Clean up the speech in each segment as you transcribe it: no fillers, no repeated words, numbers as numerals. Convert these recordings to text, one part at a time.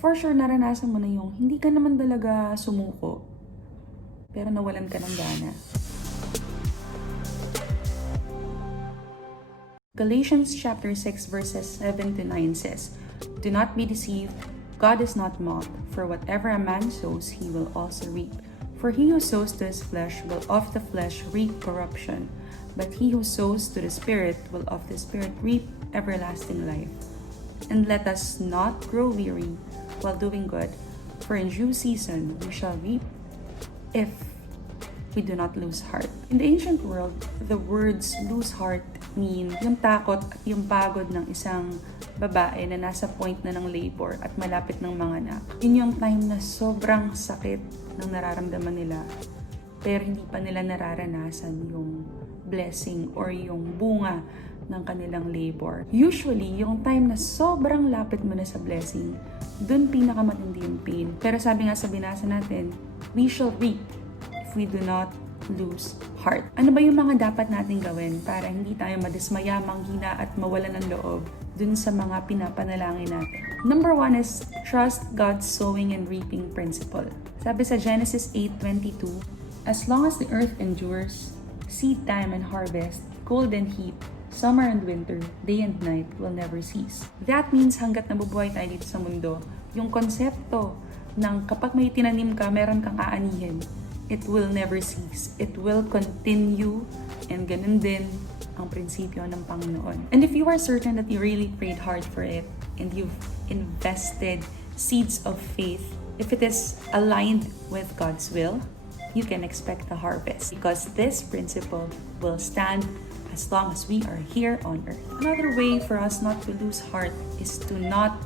For sure, naranasan mo na yung hindi ka naman talaga sumuko, pero nawalan ka ng gana. Galatians chapter 6 verses 7 to 9 says, "Do not be deceived, God is not mocked, for whatever a man sows, he will also reap. For he who sows to his flesh will of the flesh reap corruption, but he who sows to the Spirit will of the Spirit reap everlasting life. And let us not grow weary while doing good, for in due season we shall reap if we do not lose heart." In the ancient world, the words lose heart mean yung takot at yung pagod ng isang babae na nasa point na ng labor at malapit ng manganak. Yun yung time na sobrang sakit ng nararamdaman nila, pero hindi pa nila nararanasan yung blessing or yung bunga ng kanilang labor. Usually, yung time na sobrang lapit mo na sa blessing, dun pinakamatindi yung pain. Pero sabi nga sa binasa natin, we shall reap if we do not lose heart. Ano ba yung mga dapat natin gawin para hindi tayo madismaya, manghina at mawalan ng loob dun sa mga pinapanalangin natin? Number 1 is trust God's sowing and reaping principle. Sabi sa Genesis 8:22, "As long as the earth endures, seed time and harvest, cold and heat, summer and winter, day and night will never cease." That means hanggat nabubuhay tayo dito sa mundo, yung konsepto ng kapag may tinanim ka, meron kang aanihin, it will never cease. It will continue, and ganun din ang prinsipyo ng Panginoon. And if you are certain that you really prayed hard for it, and you've invested seeds of faith, if it is aligned with God's will, you can expect a harvest, because this principle will stand as long as we are here on earth. Another way for us not to lose heart is to not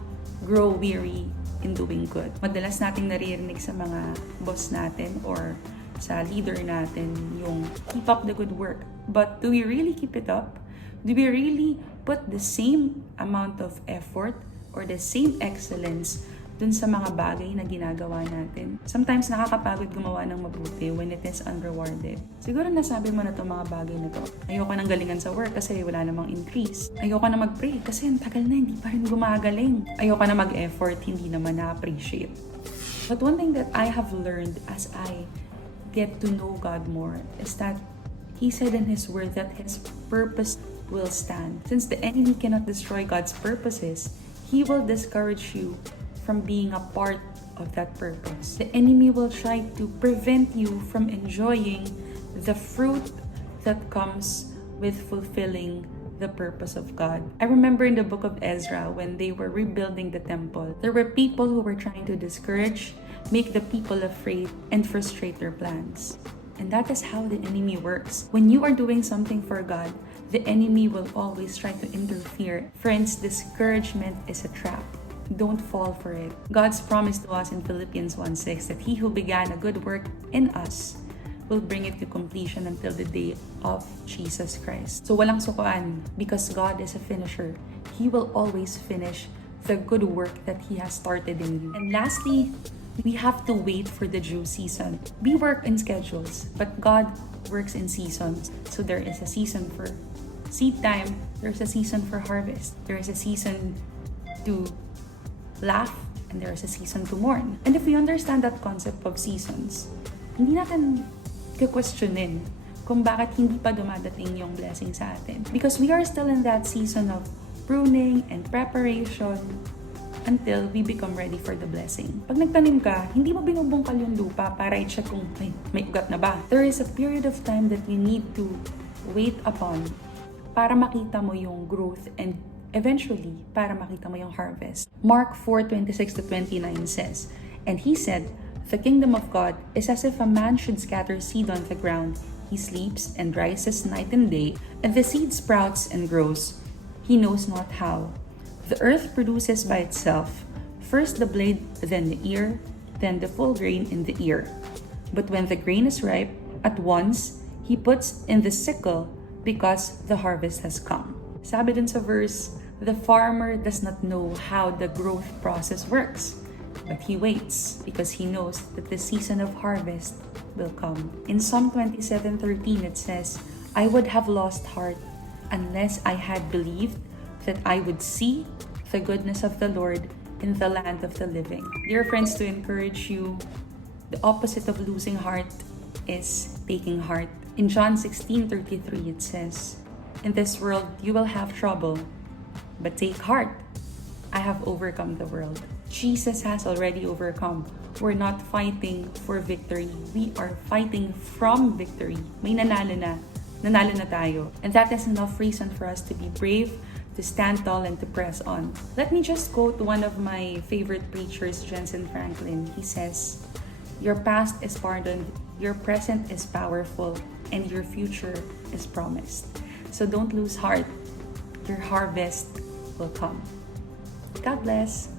grow weary in doing good. Madalas nating naririnig sa mga boss natin or sa leader natin yung keep up the good work. But do we really keep it up? Do we really put the same amount of effort or the same excellence dun sa mga bagay na ginagawa natin? Sometimes nakakapagod gumawa ng mabuti when it is unrewarded. Siguro nasabi mo na itong mga bagay na to. Ayoko nang galingan sa work kasi wala namang increase. Ayoko na mag-pray kasi ang tagal na hindi pa rin gumagaling. Ayoko na mag-effort, hindi naman na-appreciate. But one thing that I have learned as I get to know God more is that He said in His Word that His purpose will stand. Since the enemy cannot destroy God's purposes, he will discourage you from being a part of that purpose. The enemy will try to prevent you from enjoying the fruit that comes with fulfilling the purpose of God. I remember in the book of Ezra, when they were rebuilding the temple, there were people who were trying to discourage, make the people afraid, and frustrate their plans. And that is how the enemy works. When you are doing something for God, the enemy will always try to interfere. Friends, discouragement is a trap. Don't fall for it. God's promise to us in Philippians 1:6 that He who began a good work in us will bring it to completion until the day of Jesus Christ. So walang sukuan, because God is a finisher. He will always finish the good work that He has started in you. And lastly, we have to wait for the due season. We work in schedules, but God works in seasons. So there is a season for seed time, there's a season for harvest, there is a season to laugh, and there is a season to mourn. And if we understand that concept of seasons, hindi natin questionin kung bakit hindi pa dumadating yung blessing sa atin. Because we are still in that season of pruning and preparation until we become ready for the blessing. Pag nagtanim ka, hindi mo binubungkal yung lupa para i-check kung may ugat na ba. There is a period of time that you need to wait upon para makita mo yung growth, and eventually, para makita mo yung harvest. Mark 4:26-29 says, "And he said, the kingdom of God is as if a man should scatter seed on the ground. He sleeps and rises night and day, and the seed sprouts and grows. He knows not how. The earth produces by itself, first the blade, then the ear, then the full grain in the ear. But when the grain is ripe, at once he puts in the sickle, because the harvest has come." Sabi dun sa verse, the farmer does not know how the growth process works, but he waits because he knows that the season of harvest will come. In Psalm 27:13 it says, "I would have lost heart unless I had believed that I would see the goodness of the Lord in the land of the living. Dear friends, to encourage you, the opposite of losing heart is taking heart. In John 16:33, it says, "In this world you will have trouble, but take heart. I have overcome the world." Jesus has already overcome. We're not fighting for victory. We are fighting from victory. May nanalo na. Nanalo na tayo. And that is enough reason for us to be brave, to stand tall, and to press on. Let me just quote one of my favorite preachers, Jensen Franklin. He says, "Your past is pardoned, your present is powerful, and your future is promised." So don't lose heart. Your harvest will come. God bless.